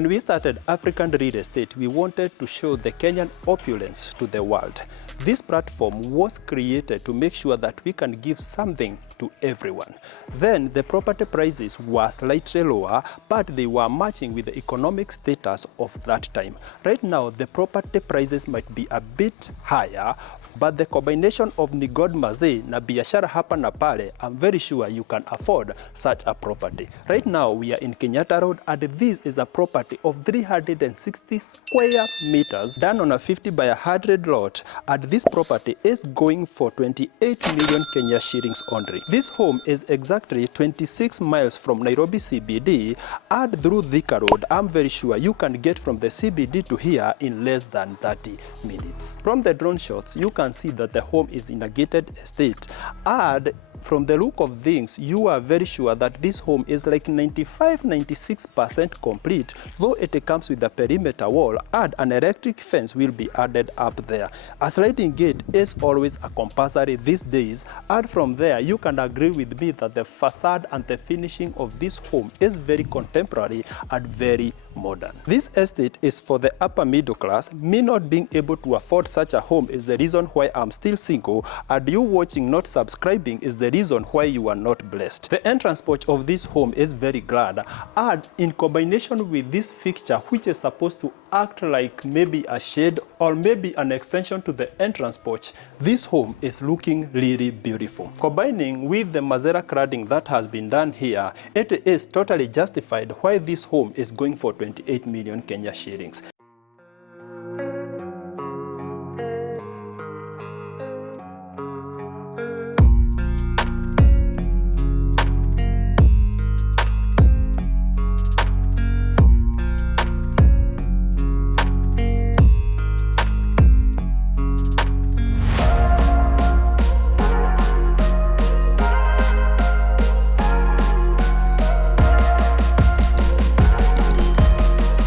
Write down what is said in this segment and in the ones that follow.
When we started African Real Estate, we wanted to show the Kenyan opulence to the world. This platform was created to make sure that we can give something to everyone. Then the property prices were slightly lower, but they were matching with the economic status of that time. Right now, the property prices might be a bit higher, but the combination of ni God mazee na biashara hapa na pale, I'm very sure you can afford such a property. Right now, we are in Kenyatta Road, and this is a property of 360 square meters done on a 50 by 100 lot, and this property is going for 28 million Kenya shillings only. This home is exactly 26 miles from Nairobi CBD, and through Thika Road, I'm very sure you can get from the CBD to here in less than 30 minutes. From the drone shots, you can see that the home is in a gated estate, and from the look of things, you are very sure that this home is like 95-96% complete, though it comes with a perimeter wall and an electric fence will be added up there. A sliding gate is always a compulsory these days, and from there you can agree with me that the facade and the finishing of this home is very contemporary and very modern. This estate is for the upper middle class. Me not being able to afford such a home is the reason why I'm still single, and you watching not subscribing is the reason why you are not blessed. The entrance porch of this home is very grand, and in combination with this fixture, which is supposed to act like maybe a shade or maybe an extension to the entrance porch, this home is looking really beautiful. Combining with the Mazera cladding that has been done here, it is totally justified why this home is going for 28 million Kenya shillings.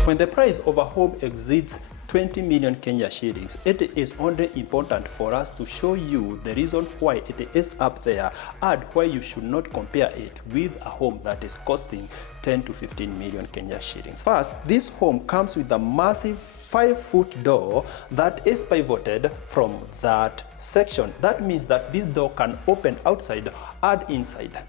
When the price of a home exceeds 20 million Kenya shillings, it is only important for us to show you the reason why it is up there and why you should not compare it with a home that is costing 10 to 15 million Kenya shillings. First, this home comes with a massive 5-foot door that is pivoted from that section. That means that this door can open outside and inside.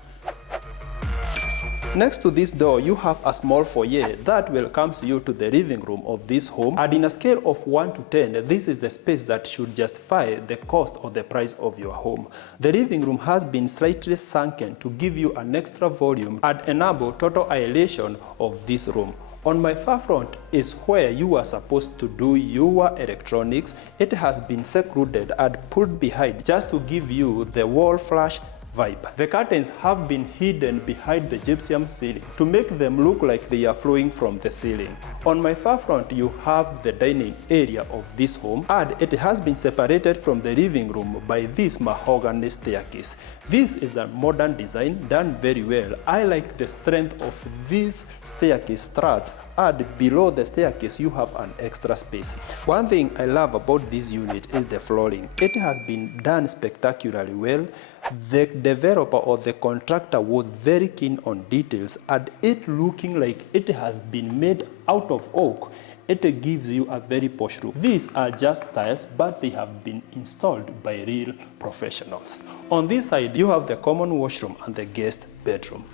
Next to this door, you have a small foyer that welcomes you to the living room of this home. And in a scale of 1 to 10, this is the space that should justify the cost or the price of your home. The living room has been slightly sunken to give you an extra volume and enable total aeration of this room. On my far front is where you are supposed to do your electronics. It has been secluded and put behind just to give you the wall flash vibe. The curtains have been hidden behind the gypsum ceilings to make them look like they are flowing from the ceiling. On my far front, you have the dining area of this home, and it has been separated from the living room by this mahogany staircase. This is a modern design done very well. I like the strength of this staircase struts, and below the staircase you have an extra space. One thing I love about this unit is the flooring. It has been done spectacularly well. The developer or the contractor was very keen on details, and it looking like it has been made out of oak. It gives you a very posh look. These are just tiles, but they have been installed by real professionals. On this side, you have the common washroom and the guest bedroom.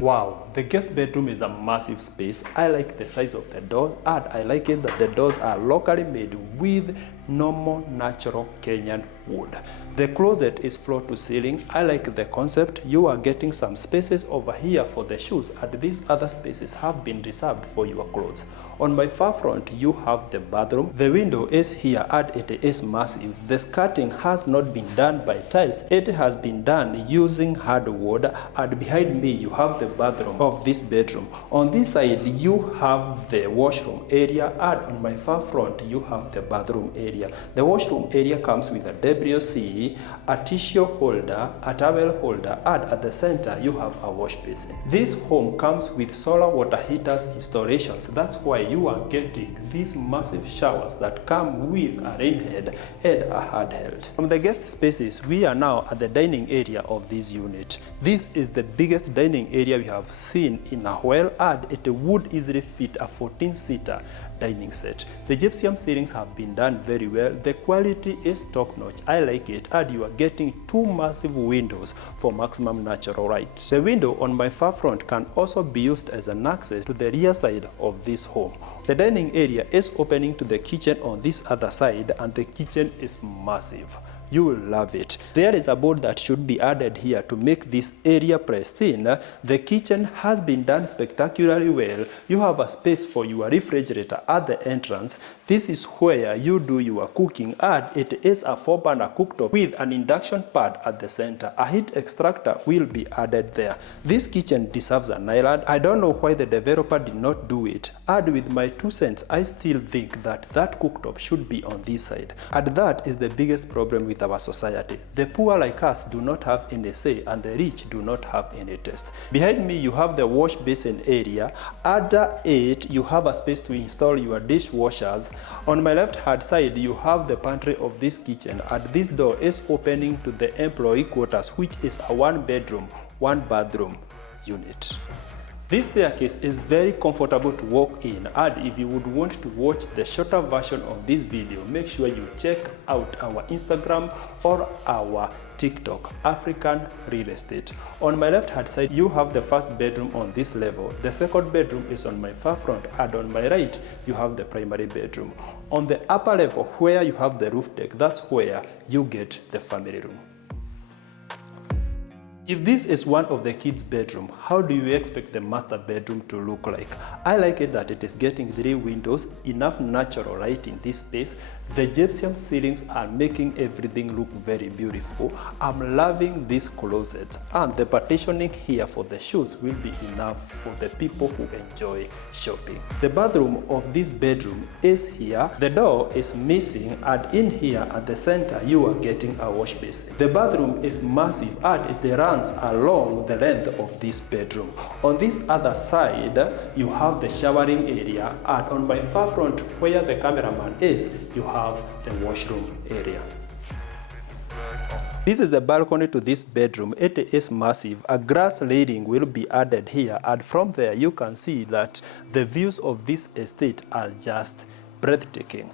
Wow, the guest bedroom is a massive space. I like the size of the doors, and I like it that the doors are locally made with normal natural Kenyan wood. The closet is floor to ceiling. I like the concept. You are getting some spaces over here for the shoes, and these other spaces have been reserved for your clothes. On my far front, you have the bathroom. The window is here and it is massive. The skirting has not been done by tiles. It has been done using hardwood, and behind me you have the bathroom of this bedroom. On this side, you have the washroom area, and on my far front, you have the bathroom area. The washroom area comes with a WC, a tissue holder, a towel holder, and at the center, you have a wash basin. This home comes with solar water heaters installations. That's why you are getting these massive showers that come with a rain head and a handheld. From the guest spaces, we are now at the dining area of this unit. This is the biggest dining area we have seen seen in a while, and it would easily fit a 14-seater dining set. The gypsum ceilings have been done very well. The quality is top-notch. I like it, and you are getting two massive windows for maximum natural light. The window on my far front can also be used as an access to the rear side of this home. The dining area is opening to the kitchen on this other side, and the kitchen is massive. You will love it. There is a board that should be added here to make this area pristine. The kitchen has been done spectacularly well. You have a space for your refrigerator at the entrance. This is where you do your cooking, and it is a 4-burner cooktop with an induction pad at the center. A heat extractor will be added there. This kitchen deserves an island. I don't know why the developer did not do it. And with my 2 cents, I still think that cooktop should be on this side. And that is the biggest problem with our society. The poor like us do not have any say, and the rich do not have any taste. Behind me you have the wash basin area. Under it you have a space to install your dishwashers. On my left hand side you have the pantry of this kitchen, and this door is opening to the employee quarters, which is a 1-bedroom, 1-bathroom unit. This staircase is very comfortable to walk in, and if you would want to watch the shorter version of this video, make sure you check out our Instagram or our TikTok, African Real Estate. On my left hand side, you have the first bedroom on this level. The second bedroom is on my far front, and on my right, you have the primary bedroom. On the upper level, where you have the roof deck, that's where you get the family room. If this is one of the kids' bedroom, how do you expect the master bedroom to look like? I like it that it is getting 3 windows, enough natural light in this space. The gypsum ceilings are making everything look very beautiful. I'm loving this closet, and the partitioning here for the shoes will be enough for the people who enjoy shopping. The bathroom of this bedroom is here. The door is missing, and in here at the center you are getting a wash basin. The bathroom is massive, and it runs along the length of this bedroom. On this other side you have the showering area, and on my far front where the cameraman is, you have the washroom area. This is the balcony to this bedroom. It is massive. A grass railing will be added here, and from there you can see that the views of this estate are just breathtaking.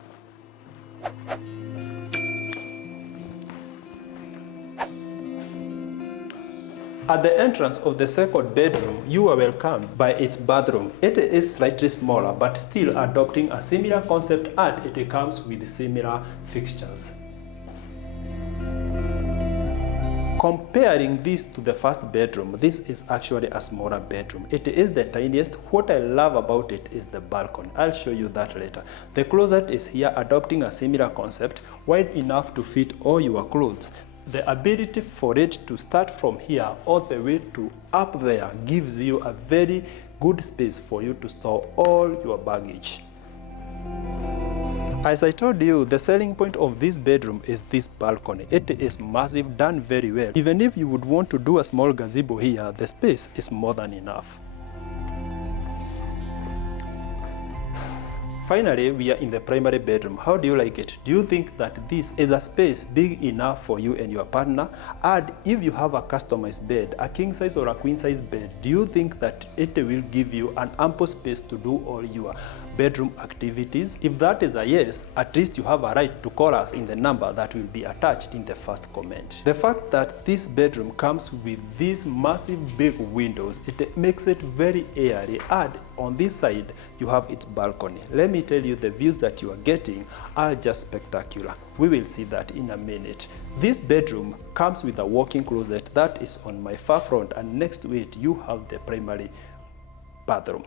At the entrance of the second bedroom, you are welcomed by its bathroom. It is slightly smaller, but still adopting a similar concept, and it comes with similar fixtures. Comparing this to the first bedroom, this is actually a smaller bedroom. It is the tiniest. What I love about it is the balcony. I'll show you that later. The closet is here, adopting a similar concept, wide enough to fit all your clothes. The ability for it to start from here all the way to up there gives you a very good space for you to store all your baggage. As I told you, the selling point of this bedroom is this balcony. It is massive, done very well. Even if you would want to do a small gazebo here, the space is more than enough. Finally, we are in the primary bedroom. How do you like it? Do you think that this is a space big enough for you and your partner? And if you have a customized bed, a king size or a queen size bed, do you think that it will give you an ample space to do all your bedroom activities? If that is a yes, at least you have a right to call us in the number that will be attached in the first comment. The fact that this bedroom comes with these massive big windows, it makes it very airy, and on this side you have its balcony. Let me tell you, the views that you are getting are just spectacular. We will see that in a minute. This bedroom comes with a walk-in closet that is on my far front, and next to it you have the primary bathroom.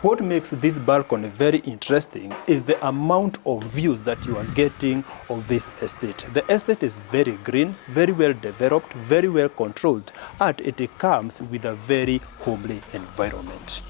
What makes this balcony very interesting is the amount of views that you are getting of this estate. The estate is very green, very well developed, very well controlled, and it comes with a very homely environment.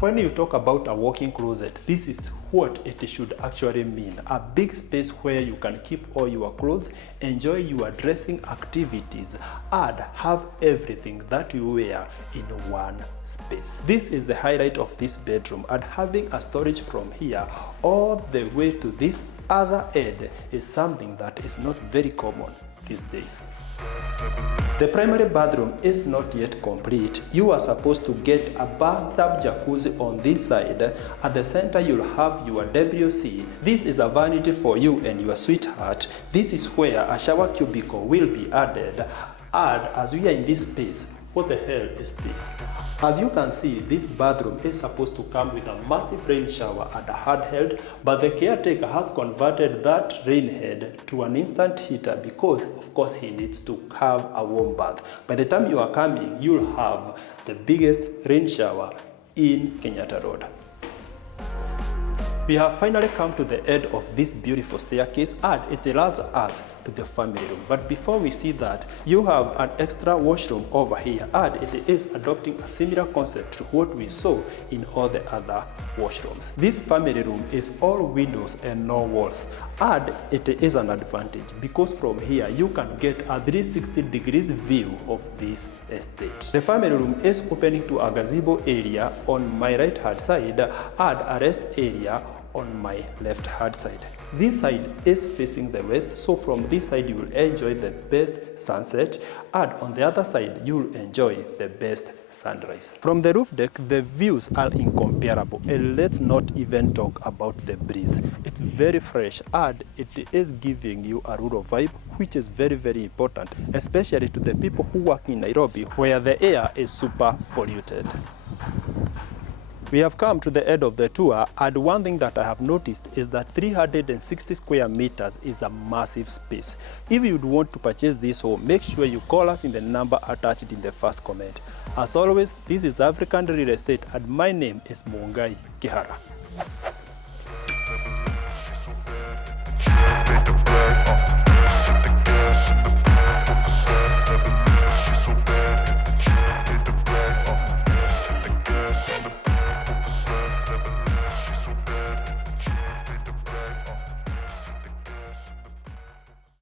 When you talk about a walk-in closet, this is what it should actually mean. A big space where you can keep all your clothes, enjoy your dressing activities, and have everything that you wear in one space. This is the highlight of this bedroom, and having a storage from here all the way to this other end is something that is not very common these days. The primary bathroom is not yet complete. You are supposed to get a bathtub jacuzzi on this side. At the center you'll have your WC. This is a vanity for you and your sweetheart. This is where a shower cubicle will be added. And as we are in this space, what the hell is this? As you can see, this bathroom is supposed to come with a massive rain shower and a handheld, but the caretaker has converted that rain head to an instant heater because, of course, he needs to have a warm bath. By the time you are coming, you'll have the biggest rain shower in Kenyatta Road. We have finally come to the end of this beautiful staircase and it allows us to the family room. But before we see that, you have an extra washroom over here and it is adopting a similar concept to what we saw in all the other washrooms. This family room is all windows and no walls, and it is an advantage because from here you can get a 360 degrees view of this estate. The family room is opening to a gazebo area on my right hand side and a rest area on my left hand side. This side is facing the west, so from this side you will enjoy the best sunset, and on the other side you will enjoy the best sunrise. From the roof deck, the views are incomparable, and let's not even talk about the breeze. It's very fresh and it is giving you a rural vibe, which is very, very important, especially to the people who work in Nairobi, where the air is super polluted. We have come to the end of the tour, and one thing that I have noticed is that 360 square meters is a massive space. If you would want to purchase this home, make sure you call us in the number attached in the first comment. As always, this is African Real Estate and my name is Mungai Kihara.